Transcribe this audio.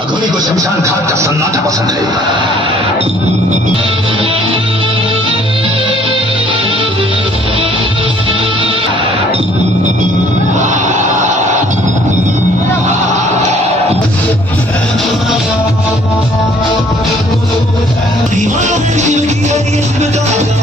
अघोरी को शमशान घाट का सन्नाटा पसंद है। Kali Maa Ki Jhanki